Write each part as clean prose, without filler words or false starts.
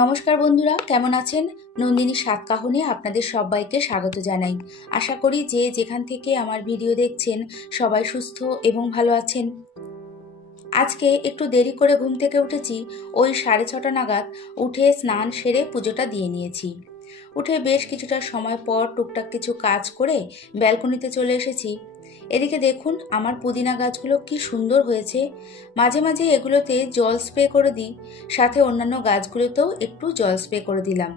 নমস্কার বন্ধুরা, কেমন আছেন? নন্দিনী সাতকাহনে আপনাদের সবাইকে স্বাগত জানাই। আশা করি যে যেখান থেকে আমার ভিডিও দেখছেন সবাই সুস্থ এবং ভালো আছেন। আজকে একটু দেরি করে ঘুম থেকে উঠেছি। ওই 6:30 নাগাদ উঠে স্নান সেরে পুজোটা দিয়ে নিয়েছি। উঠে বেশ কিছুটা সময় পর টুকটাক কিছু কাজ করে ব্যালকনিতে চলে এসেছি। এদিকে দেখুন আমার পুদিনা গাছগুলো কি সুন্দর হয়েছে। মাঝে মাঝে এগুলোতে জল স্প্রে করে দিই, সাথে অন্যান্য গাছগুলোতেও একটু জল স্প্রে করে দিলাম।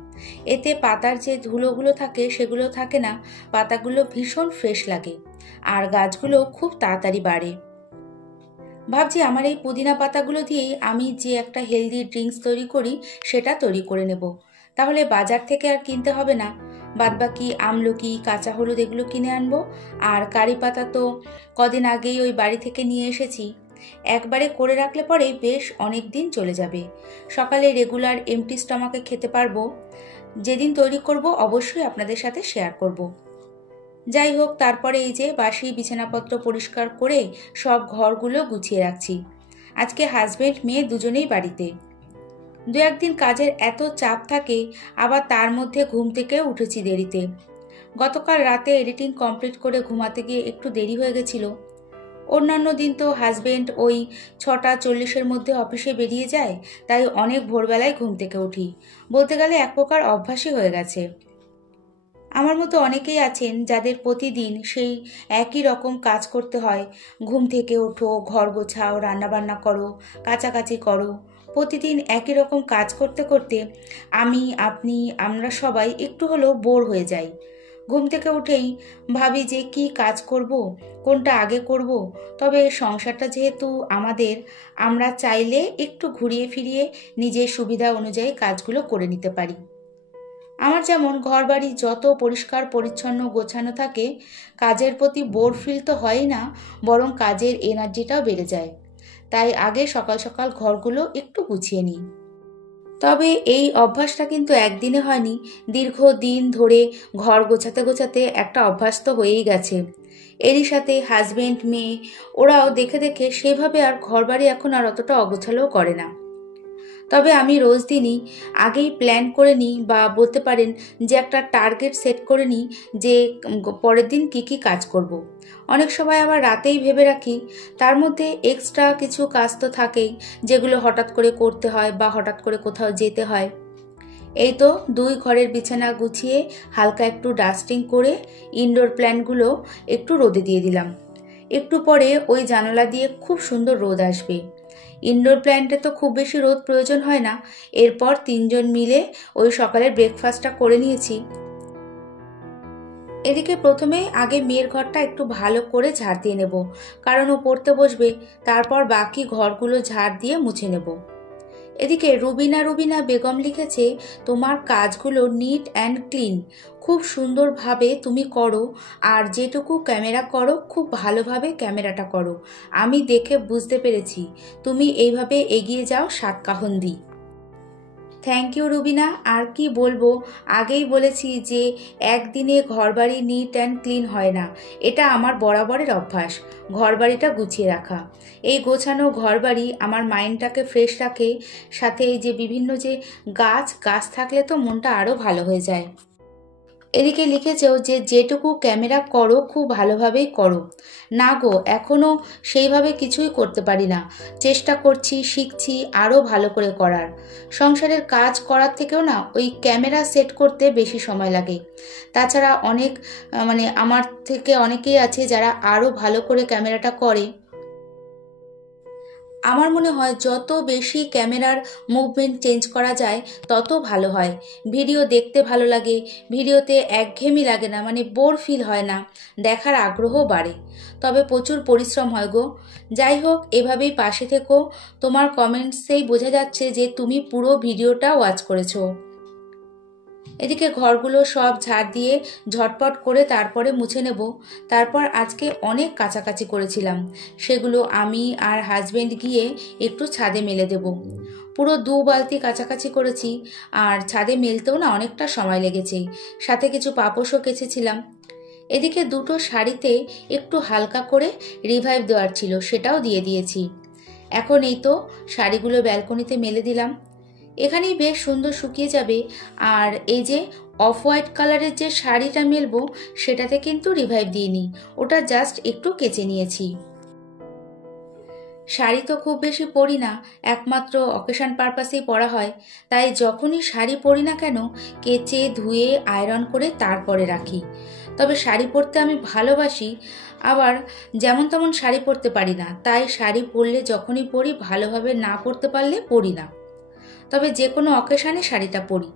এতে পাতার যে ধুলোগুলো থাকে সেগুলো থাকে না, পাতাগুলো ভীষণ ফ্রেশ লাগে আর গাছগুলো খুব তাড়াতাড়ি বাড়ে। ভাবছি আমার এই পুদিনা পাতাগুলো দিয়েই আমি যে একটা হেলদি ড্রিঙ্কস তৈরি করি সেটা তৈরি করে নেব। তাহলে বাজার থেকে আর কিনতে হবে না। বাদবাকি আমলকি, কাঁচা হলুদ এগুলো কিনে আনবো। আর কারি পাতা তো কদিন আগেই ওই বাড়ি থেকে নিয়ে এসেছি। একবারে করে রাখলে পরে বেশ অনেক দিন চলে যাবে। সকালে রেগুলার এমটি স্টমাকে খেতে পারবো। যেদিন তৈরি করব অবশ্যই আপনাদের সাথে শেয়ার করব। যাই হোক, তারপরে এই যে বাসি বিছানাপত্র পরিষ্কার করে সব ঘরগুলো গুছিয়ে রাখছি। আজকে হাজবেন্ড মেয়ে দুজনেই বাড়িতে। দু একদিন কাজের এত চাপ থাকে, আবার তার মধ্যে ঘুম থেকে উঠেছি দেরিতে। গতকাল রাতে এডিটিং কমপ্লিট করে ঘুমাতে গিয়ে একটু দেরি হয়ে গেছিল। অন্যান্য দিন তো হাজবেন্ড ওই 6:40-এর মধ্যে অফিসে বেরিয়ে যায়, তাই অনেক ভোরবেলায় ঘুম থেকে উঠি। বলতে গেলে এক প্রকার অভ্যাসই হয়ে গেছে। আমার মতো অনেকেই আছেন যাদের প্রতিদিন সেই একই রকম কাজ করতে হয়। ঘুম থেকে ওঠো, ঘর গোছাও, রান্নাবান্না করো, কাচাকাচি করো। প্রতিদিন একই রকম কাজ করতে করতে আমরা সবাই একটু হলেও বোর হয়ে যাই। ঘুম থেকে উঠেই ভাবি যে কি কাজ করব, কোনটা আগে করব। তবে সংসারটা যেহেতু আমরা চাইলে একটু ঘুরিয়ে ফিরিয়ে নিজের সুবিধা অনুযায়ী কাজগুলো করে নিতে পারি। আমার যেমন ঘর বাড়ি যত পরিষ্কার পরিচ্ছন্ন গোছানো থাকে, কাজের প্রতি বোর ফিল তো হয়ই না, বরং কাজের এনার্জিটাও বেড়ে যায়। তাই আগে সকাল সকাল ঘরগুলো একটু গুছিয়ে নিই। তবে এই অভ্যাসটা কিন্তু একদিনে হয়নি, দীর্ঘ দিন ধরে ঘর গোছাতে গোছাতে একটা অভ্যাস তো হয়েই গেছে। এরই সাথে হাজবেন্ড মেয়ে ওরাও দেখে দেখে সেভাবে আর ঘর বাড়ি এখন আর অতটা অগোছালোও করে না। তবে আমি রোজ দিনই আগেই প্ল্যান করে নিই, বা বলতে পারেন যে একটা টার্গেট সেট করে নিই যে পরের দিন কি কি কাজ করব। অনেক সময় আবার রাতেই ভেবে রাখি। তার মধ্যে এক্সট্রা কিছু কাজ তো থাকেই, যেগুলো হঠাৎ করে করতে হয় বা হঠাৎ করে কোথাও যেতে হয়। এই তো 2 ঘরের বিছানা গুছিয়ে হালকা একটু ডাস্টিং করে ইনডোর প্ল্যান্টগুলো একটু রোদে দিয়ে দিলাম। একটু পরে ওই জানালা দিয়ে খুব সুন্দর রোদ আসবে। ইনডোর প্ল্যান্টে তো খুব বেশি রোদ প্রয়োজন হয় না। এরপর 3 জন মিলে ওই সকালের ব্রেকফাস্টটা করে নিয়েছি। এদিকে প্রথমে আগে মেয়ের ঘরটা একটু ভালো করে ঝাড় দিয়ে নেব, কারণ ও পড়তে বসবে। তারপর বাকি ঘরগুলো ঝাড় দিয়ে মুছে নেব। এদিকে রুবিনা বেগম লিখেছে, তোমার কাজগুলো নিট অ্যান্ড ক্লিন খুব সুন্দরভাবে তুমি করো, আর যেটুকু ক্যামেরা করো খুব ভালোভাবে ক্যামেরাটা করো। আমি দেখে বুঝতে পেরেছি তুমি এইভাবে এগিয়ে যাও সাতকাহন্দি। Thank you Rubina. আর কি বলবো, আগেই বলেছি যে একদিনে ঘরবাড়ি নিট অ্যান্ড ক্লিন হয় না। এটা আমার বরাবরের অভ্যাস, ঘরবাড়িটা গুছিয়ে রাখা। এই গোছানো ঘরবাড়ি আমার মাইন্ডটাকে ফ্রেশ রাখে। সাথে এই যে বিভিন্ন যে গাছ থাকলে তো মনটা আরও ভালো হয়ে যায়। এদিকে লিখেছেও যে যেটুকু ক্যামেরা করো খুব ভালোভাবেই করো। না গো, এখনও সেইভাবে কিছুই করতে পারি না। চেষ্টা করছি, শিখছি আরও ভালো করে করার। সংসারের কাজ করার থেকেও না ওই ক্যামেরা সেট করতে বেশি সময় লাগে। তাছাড়া অনেক আমার থেকে অনেকেই আছে যারা আরও ভালো করে ক্যামেরাটা করে। আমার মনে হয় যত বেশি ক্যামেরার মুভমেন্ট চেঞ্জ করা যায় তত ভালো হয়। ভিডিও দেখতে ভালো লাগে, ভিডিওতে একঘেয়েমি লাগে না, বোর ফিল হয় না, দেখার আগ্রহ বাড়ে। তবে প্রচুর পরিশ্রম হয় গো। যাই হোক, এভাবেই পাশে থেকো। তোমার কমেন্টসেই বোঝা যাচ্ছে যে তুমি পুরো ভিডিওটা ওয়াচ করেছো। এদিকে ঘরগুলো সব ঝাড় দিয়ে ঝটপট করে তারপরে মুছে নেব। তারপর আজকে অনেক কাচাকাচি করেছিলাম, সেগুলো আমি আর হাজবেন্ড গিয়ে একটু ছাদে মেলে দেব। পুরো 2 বালতি কাচাকাচি করেছি, আর ছাদে মেলতেও না অনেকটা সময় লেগেছে। সাথে কিছু পাপোশও কেচেছিলাম। এদিকে 2টো শাড়িতে একটু হালকা করে রিভাইভ দেওয়ার ছিল, সেটাও দিয়ে দিয়েছি। এখন এই তো শাড়িগুলো ব্যালকনিতে মেলে দিলাম। এখানেই বেশ সুন্দর শুকিয়ে যাবে। আর এই যে অফ হোয়াইট কালারের যে শাড়িটা মেলবো সেটাতে কিন্তু রিভাইভ দিইনি, ওটা জাস্ট একটু কেচে নিয়েছি। শাড়ি তো খুব বেশি পরি না, একমাত্র অকেশন পারপাসেই পরা হয়, তাই যখনই শাড়ি পরি না কেন কেচে ধুয়ে আয়রন করে তারপরে রাখি। তবে শাড়ি পরতে আমি ভালোবাসি, আবার যেমন তেমন শাড়ি পরতে পারি না, তাই শাড়ি পরলে যখনই পরি ভালোভাবে না পরতে পারলে পরি না। তবে যে কোনো অকেশানে শাড়িটা পরি।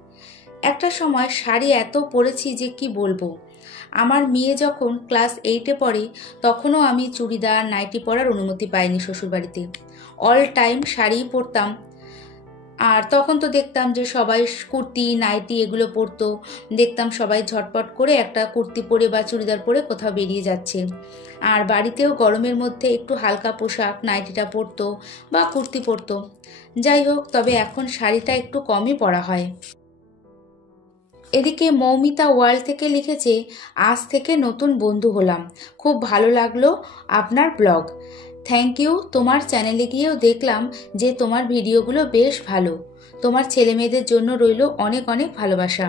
একটা সময় শাড়ি এত পরেছি যে কি বলবো। আমার মেয়ে যখন ক্লাস 8-এ পড়ে তখনও আমি চুড়িদার নাইটি পরার অনুমতি পাইনি শ্বশুরবাড়িতে, অল টাইম শাড়িই পরতাম। আর তখন তো দেখতাম যে সবাই কুর্তি নাইটি এগুলো পরতো, দেখতাম সবাই ঝটপট করে একটা কুর্তি পরে বা চুড়িদার পরে কোথাও বেরিয়ে যাচ্ছে। আর বাড়িতেও গরমের মধ্যে একটু হালকা পোশাক নাইটিটা পরতো বা কুর্তি পরতো। যাই হোক, তবে এখন শাড়িটা একটু কমই পরা হয়। এদিকে মৌমিতা ওয়ার্ল্ড থেকে লিখেছে, আজ থেকে নতুন বন্ধু হলাম, খুব ভালো লাগলো আপনার ব্লগ। থ্যাংক ইউ, তোমার চ্যানেলে গিয়েও দেখলাম যে তোমার ভিডিওগুলো বেশ ভালো। তোমার ছেলে মেয়েদের জন্য রইল অনেক অনেক ভালোবাসা।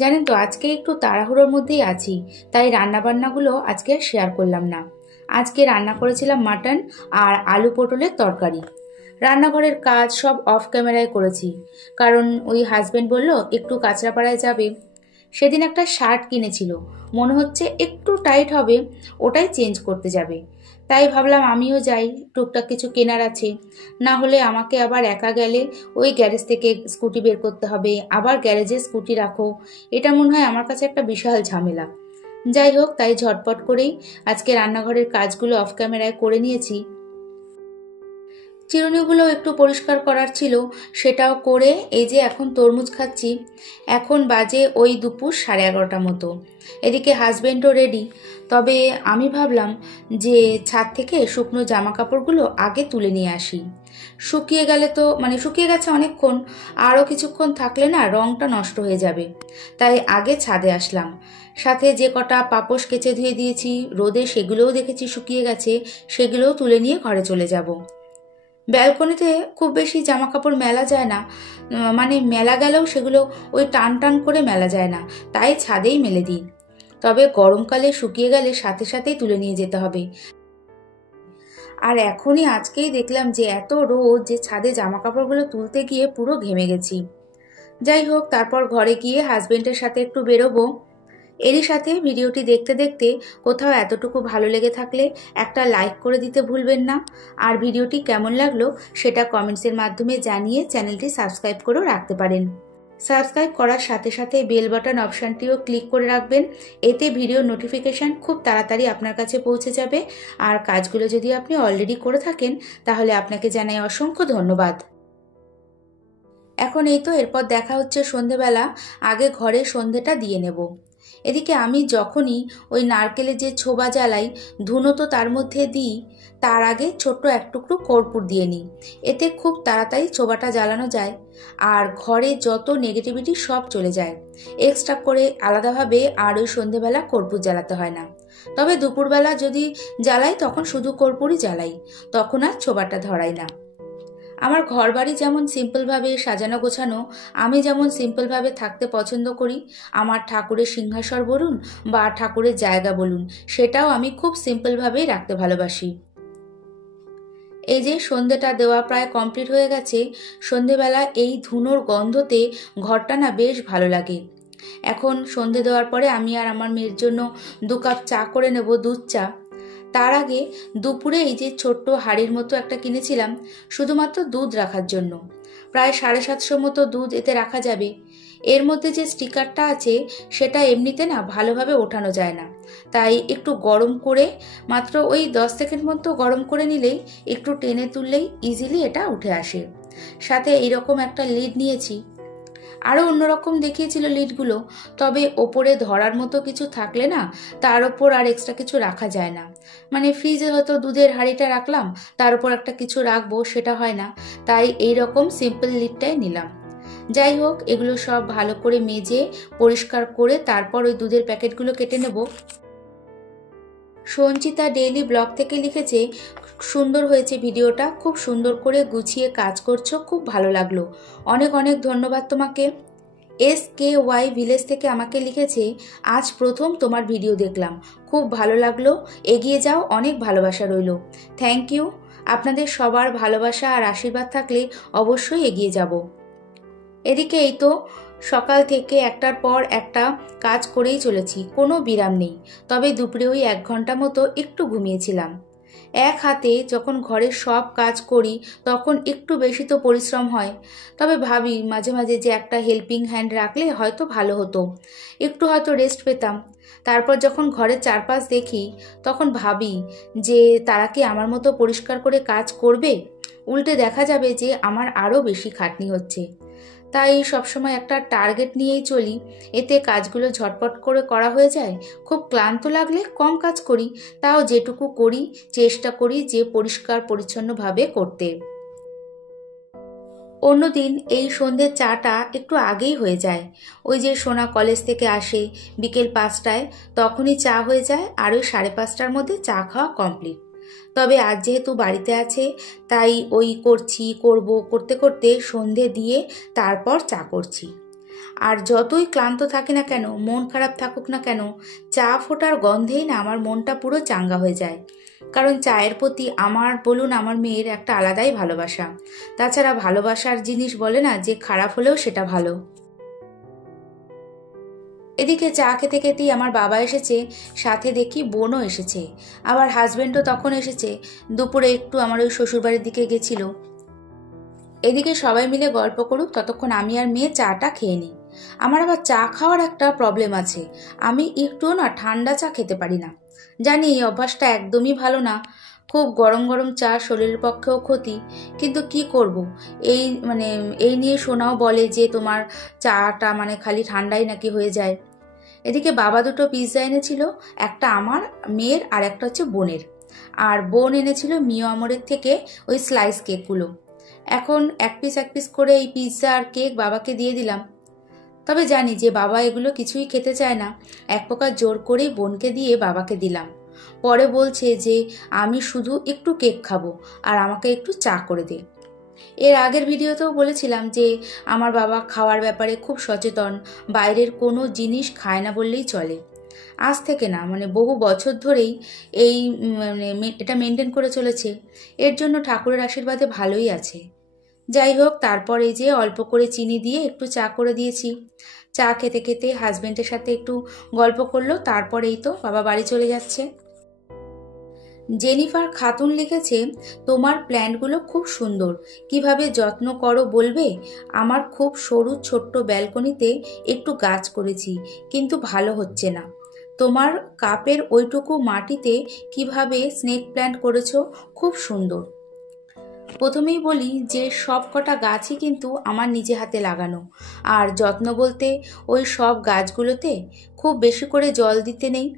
জানেন তো আজকে একটু তাড়াহুড়োর মধ্যেই আছি, তাই রান্নাবান্নাগুলো আজকে আর শেয়ার করলাম না। আজকে রান্না করেছিলাম মাটন আর আলু পটলের তরকারি। রান্নাঘরের কাজ সব অফ ক্যামেরায় করেছি, কারণ ওই হাজবেন্ড বলল একটু কাঁচরাপাড়ায় যাবে। সেদিন একটা শার্ট কিনেছিল, মনে হচ্ছে একটু টাইট হবে, ওটাই চেঞ্জ করতে যাবে। তাই ভাবলাম আমিও যাই, টুকটাক কিছু কেনার আছে। না হলে আমাকে আবার একা গেলে ওই গ্যারেজ থেকে স্কুটি বের করতে হবে, আবার গ্যারেজে স্কুটি রাখো, এটা মনে হয় আমার কাছে একটা বিশাল ঝামেলা। যাই হোক, তাই ঝটপট করেই আজকে রান্নাঘরের কাজগুলো অফ ক্যামেরায় করে নিয়েছি। চিরুনিগুলো একটু পরিষ্কার করার ছিল, সেটাও করে এই যে এখন তরমুজ খাচ্ছি। এখন বাজে ওই দুপুর 11:30 মতো। এদিকে হাজবেন্ডও রেডি। তবে আমি ভাবলাম যে ছাদ থেকে শুকনো জামা কাপড়গুলো আগে তুলে নিয়ে আসি। শুকিয়ে গেলে তো শুকিয়ে গেছে অনেকক্ষণ, আরও কিছুক্ষণ থাকলে না রংটা নষ্ট হয়ে যাবে, তাই আগে ছাদে আসলাম। সাথে যে কটা পাপোশ কেচে ধুয়ে দিয়েছি রোদে সেগুলোও দেখেছি শুকিয়ে গেছে, সেগুলোও তুলে নিয়ে ঘরে চলে যাব। ব্যালকনিতে খুব বেশি জামা কাপড় মেলা যায় না, মেলা গেলেও সেগুলো ওই টান টান করে মেলা যায় না, তাই ছাদেই মেলে দিই। তবে গরমকালে শুকিয়ে গেলে সাথে সাথেই তুলে নিয়ে যেতে হবে। আর এখনই আজকেই দেখলাম যে এত রোদ যে ছাদে জামা কাপড়গুলো তুলতে গিয়ে পুরো ঘেমে গেছি। যাই হোক, তারপর ঘরে গিয়ে হাজবেন্ডের সাথে একটু বেরোবো। এরই সাথে ভিডিওটি দেখতে দেখতে কোথাও এতটুকু ভালো লেগে থাকলে একটা লাইক করে দিতে ভুলবেন না। আর ভিডিওটি কেমন লাগলো সেটা কমেন্টসের মাধ্যমে জানিয়ে চ্যানেলটি সাবস্ক্রাইব করেও রাখতে পারেন। সাবস্ক্রাইব করার সাথে সাথে বেল বাটন অপশানটিও ক্লিক করে রাখবেন, এতে ভিডিও নোটিফিকেশান খুব তাড়াতাড়ি আপনার কাছে পৌঁছে যাবে। আর কাজগুলো যদি আপনি অলরেডি করে থাকেন তাহলে আপনাকে জানাই অসংখ্য ধন্যবাদ। এখন এই তো, এরপর দেখা হচ্ছে সন্ধেবেলা, আগে ঘরে সন্ধেটা দিয়ে নেব। এদিকে আমি যখনই ওই নারকেলের যে ছোবা জ্বালাই, ধুনো তো তার মধ্যে দিই, তার আগে ছোট্ট এক টুকরো কর্পূর দিয়ে নিই, এতে খুব তাড়াতাড়ি ছোবাটা জ্বালানো যায় আর ঘরে যত নেগেটিভিটি সব চলে যায়। এক্সট্রা করে আলাদাভাবে আর ওই সন্ধেবেলা কর্পূর জ্বালাতে হয় না। তবে দুপুরবেলা যদি জ্বালাই তখন শুধু কর্পূরই জ্বালাই, তখন আর ছোবাটা ধরাই না। আমার ঘরবাড়ি যেমন সিম্পলভাবে সাজানো গোছানো, আমি যেমন সিম্পলভাবে থাকতে পছন্দ করি, আমার ঠাকুরের সিংহাসন বলুন বা ঠাকুরের জায়গা বলুন, সেটাও আমি খুব সিম্পলভাবেই রাখতে ভালোবাসি। এই যে সন্ধেটা দেওয়া প্রায় কমপ্লিট হয়ে গেছে। সন্ধেবেলা এই ধুনোর গন্ধতে ঘরটা না বেশ ভালো লাগে। এখন সন্ধে দেওয়ার পরে আমি আর আমার মেয়ের জন্য 2 কাপ চা করে নেব, দুধ চা। তার আগে দুপুরে এই যে ছোট্ট হাঁড়ির মতো একটা কিনেছিলাম শুধুমাত্র দুধ রাখার জন্য, প্রায় 750 মতো দুধ এতে রাখা যাবে। এর মধ্যে যে স্টিকারটা আছে সেটা এমনিতে না ভালোভাবে ওঠানো যায় না, তাই একটু গরম করে, মাত্র ওই 10 সেকেন্ড মতো গরম করে নিলেই, একটু টেনে তুললেই ইজিলি এটা উঠে আসে। সাথে এইরকম একটা লিড নিয়েছি। আরও অন্যরকম দেখিয়েছিল লিডগুলো, তবে ওপরে ধরার মতো কিছু থাকলে না তার ওপর আর এক্সট্রা কিছু রাখা যায় না। ফ্রিজে হয়তো দুধের হাঁড়িটা রাখলাম, তার উপর একটা কিছু রাখবো, সেটা হয় না, তাই এইরকম সিম্পল লিডটাই নিলাম। যাই হোক, এগুলো সব ভালো করে মেজে পরিষ্কার করে তারপর ওই দুধের প্যাকেটগুলো কেটে নেব। সঞ্চিতা ডেইলি ব্লগ থেকে লিখেছে, সুন্দর হয়েছে ভিডিওটা, খুব সুন্দর করে গুছিয়ে কাজ করছো, খুব ভালো লাগলো। অনেক অনেক ধন্যবাদ তোমাকে। SKY ভিলেজ থেকে আমাকে লিখেছে, আজ প্রথম তোমার ভিডিও দেখলাম, খুব ভালো লাগলো, এগিয়ে যাও, অনেক ভালোবাসা রইল। Thank you. আপনাদের সবার ভালোবাসা আর আশীর্বাদ থাকলে অবশ্যই এগিয়ে যাব। এদিকে এই তো সকাল থেকে একটার পর একটা কাজ করেই চলেছি, কোনো বিরাম নেই। তবে দুপুরে ওই 1 ঘন্টা মতো একটু ঘুমিয়েছিলাম। এক হাতে যখন ঘরের সব কাজ করি তখন একটু বেশি তো পরিশ্রম হয়। তবে ভাবি মাঝে মাঝে যে একটা হেল্পিং হ্যান্ড রাখলে হয়তো ভালো হতো, একটু হয়তো রেস্ট পেতাম। তারপর যখন ঘরের চারপাশ দেখি তখন ভাবি যে তারা কি আমার মতো পরিষ্কার করে কাজ করবে? উল্টে দেখা যাবে যে আমার আরও বেশি খাটনি হচ্ছে। তাই সবসময় একটা টার্গেট নিয়েই চলি, এতে কাজগুলো ঝটপট করে করা হয়ে যায়। খুব ক্লান্ত লাগলে কম কাজ করি, তাও যেটুকু করি চেষ্টা করি যে পরিষ্কার পরিচ্ছন্নভাবে করতে। অন্যদিন এই সন্ধ্যের চাটা একটু আগেই হয়ে যায়। ওই যে সোনা কলেজ থেকে আসে বিকেল 5টায়, তখনই চা হয়ে যায়, আর ওই 5:30টার মধ্যে চা খাওয়া কমপ্লিট। তবে আজ যেহেতু বাড়িতে আছে তাই ওই করতে করতে সন্ধে দিয়ে তারপর চা করছি। আর যতই ক্লান্ত থাকে না কেন, মন খারাপ থাকুক না কেন, চা ফোটার গন্ধেই না আমার মনটা পুরো চাঙ্গা হয়ে যায়। কারণ চায়ের প্রতি আমার বলুন আমার মেয়ের একটা আলাদাই ভালোবাসা। তাছাড়া ভালোবাসার জিনিস বলে না যে খারাপ হলেও সেটা ভালো। এদিকে চা খেতে খেতেই আমার বাবা এসেছে, সাথে দেখি বোনও এসেছে, আবার হাজবেন্ডও তখন এসেছে। দুপুরে একটু আমার ওই শ্বশুরবাড়ির দিকে গেছিল। এদিকে সবাই মিলে গল্প করুক, ততক্ষণ আমি আর মেয়ে চাটা খেয়ে নিই। আমার আবার চা খাওয়ার একটা প্রবলেম আছে, আমি একটুও না ঠান্ডা চা খেতে পারি না। জানি এই অভ্যাসটা একদমই ভালো না, খুব গরম গরম চা শরীরের পক্ষেও ক্ষতি, কিন্তু কি করব। এই এই নিয়ে সোনাও বলে যে তোমার চাটা খালি ঠান্ডাই নাকি হয়ে যায়। এদিকে বাবা দুটো পিৎজা এনেছিল, একটা আমার মেয়ের আর একটা হচ্ছে বোনের। আর বোন এনেছিল মিও আমরের থেকে ওই স্লাইস কেকগুলো। এখন এক পিস করে এই পিৎজা আর কেক বাবাকে দিয়ে দিলাম। তবে জানি যে বাবা এগুলো কিছুই খেতে চায় না, এক প্রকার জোর করেই বোনকে দিয়ে বাবাকে দিলাম। পরে বলছে যে আমি শুধু একটু কেক খাবো আর আমাকে একটু চা করে দে। এর আগের ভিডিওতেও বলেছিলাম যে আমার বাবা খাওয়ার ব্যাপারে খুব সচেতন, বাইরের কোনো জিনিস খায় না বললেই চলে। আজ থেকে না বহু বছর ধরেই এই এটা মেনটেন করে চলেছে। এর জন্য ঠাকুরের আশীর্বাদে ভালোই আছে। যাই হোক, তারপর এই যে অল্প করে চিনি দিয়ে একটু চা করে দিয়েছি। চা খেতে খেতে হাজবেন্ডের সাথে একটু গল্প করলো, তারপর এই তো বাবা বাড়ি চলে যাচ্ছে। জেনিফার খাতুন লিখেছে, তোমার প্ল্যান্টগুলো খুব সুন্দর, কিভাবে যত্ন করো বলবে? আমার খুব সরু ছোট্ট ব্যালকনিতে একটু গাছ করেছি, কিন্তু ভালো হচ্ছে না। তোমার কাপের ওইটুকু মাটিতে কিভাবে স্নেক প্ল্যান্ট করেছো, খুব সুন্দর। প্রথমেই বলি যে সব কটা গাছই কিন্তু আমার নিজে হাতে লাগানো। আর যত্ন বলতে ওই সব গাছগুলোতে খুব বেশি করে জল দিতে নেই,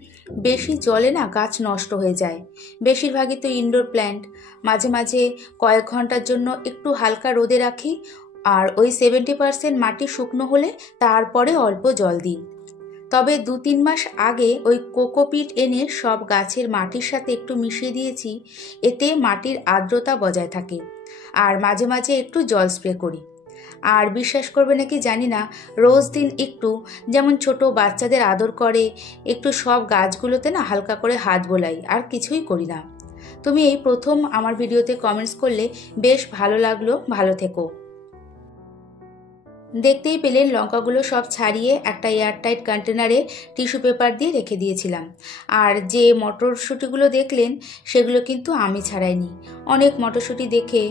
বেশি জলে না গাছ নষ্ট হয়ে যায়। বেশিরভাগই তো ইনডোর প্ল্যান্ট, মাঝে মাঝে কয়েক ঘন্টার জন্য একটু হালকা রোদে রাখি, আর ওই 70% মাটি শুকনো হলে তারপরে অল্প জল দিই। তবে 2-3 মাস আগে ওই কোকোপিট এনে সব গাছের মাটির সাথে একটু মিশিয়ে দিয়েছি, এতে মাটির আর্দ্রতা বজায় থাকে। আর মাঝে মাঝে একটু জল স্প্রে করি। আর বিশ্বাস করবে নাকি জানি না, রোজ দিন একটু, যেমন ছোট বাচ্চাদের আদর করে, একটু সব গাছগুলোতে না হালকা করে হাত বোলাই, আর কিছুই করি না। তুমি এই প্রথম আমার ভিডিওতে কমেন্টস করলে, বেশ ভালো লাগলো, ভালো থেকো। দেখতেই পেলেন লঙ্কাগুলো সব ছাড়িয়ে একটা এয়ারটাইট কন্টেনারে টিস্যু পেপার দিয়ে রেখে দিয়েছিলাম। আর যে মটরশুঁটিগুলো দেখলেন সেগুলো কিন্তু আমি ছাড়াইনি। অনেক মটরশুঁটি দেখে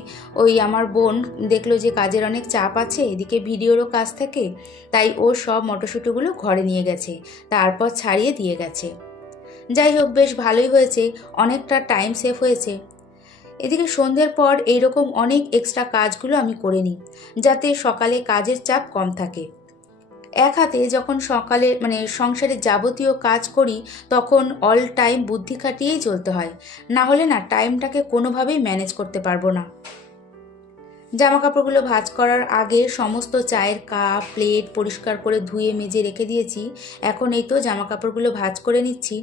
ওই আমার বোন দেখলো যে কাজের অনেক চাপ আছে, এদিকে ভিডিওরও কাজ থাকে, তাই ও সব মটরশুঁটিগুলো ঘরে নিয়ে গেছে, তারপর ছাড়িয়ে দিয়ে গেছে। যাই হোক, বেশ ভালোই হয়েছে, অনেকটা টাইম সেভ হয়েছে। এদিকে সন্ধ্যের পর এইরকম অনেক এক্সট্রা কাজগুলো আমি করে নিই, যাতে সকালে কাজের চাপ কম থাকে। এক হাতে যখন সকালে সংসারের যাবতীয় কাজ করি, তখন অল টাইম বুদ্ধি খাটিয়েই চলতে হয়, না হলে না টাইমটাকে কোনোভাবেই ম্যানেজ করতে পারবো না। জামা কাপড়গুলো ভাঁজ করার আগে সমস্ত চায়ের কাপ প্লেট পরিষ্কার করে ধুয়ে মেজে রেখে দিয়েছি। এখন এই তো জামা কাপড়গুলো ভাঁজ করে নিচ্ছি।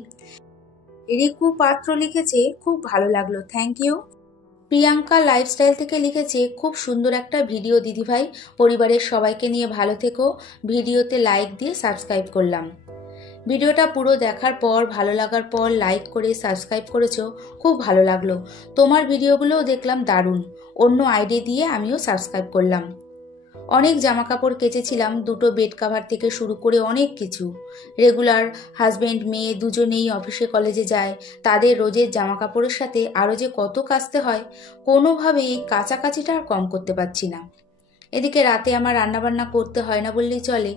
রিকু পাত্র লিখেছে, খুব ভালো লাগলো, থ্যাংক ইউ। প্রিয়াঙ্কা লাইফস্টাইল থেকে লিখেছে, খুব সুন্দর একটা ভিডিও দিদিভাই, পরিবারের সবাইকে নিয়ে ভালো থেকো, ভিডিওতে লাইক দিয়ে সাবস্ক্রাইব করলাম। ভিডিওটা পুরো দেখার পর, ভালো লাগার পর লাইক করে সাবস্ক্রাইব করেছো, খুব ভালো লাগলো। তোমার ভিডিওগুলোও দেখলাম দারুণ, অন্য আইডি দিয়ে আমিও সাবস্ক্রাইব করলাম। অনেক জামা কাপড় কেচেছিলাম, দুটো বেড কাভার থেকে শুরু করে অনেক কিছু। রেগুলার হাজব্যান্ড মেয়ে দুজনেই অফিসে কলেজে যায়, তাদের রোজের জামা কাপড়ের সাথে আরও যে কত কাচতে হয়, কোনোভাবেই কাচাকাচিটা আর কম করতে পারছি না। এদিকে রাতে আমার রান্নাবান্না করতে হয় না বললেই চলে,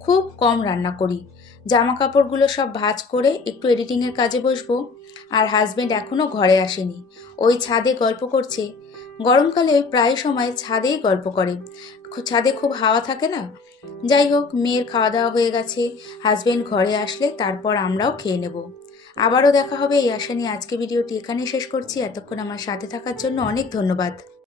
খুব কম রান্না করি। জামা কাপড়গুলো সব ভাঁজ করে একটু এডিটিংয়ের কাজে বসবো। আর হাজব্যান্ড এখনও ঘরে আসেনি, ওই ছাদে গল্প করছে। গরমকালে প্রায় সময় ছাদেই গল্প করে, ছাদে খুব হাওয়া থাকে না। যাই হোক, মেয়ের খাওয়া দাওয়া হয়ে গেছে, হাজব্যান্ড ঘরে আসলে তারপর আমরাও খেয়ে নেব। আবারও দেখা হবে এই আশা নিয়ে আজকে ভিডিওটি এখানেই শেষ করছি। এতক্ষণ আমার সাথে থাকার জন্য অনেক ধন্যবাদ।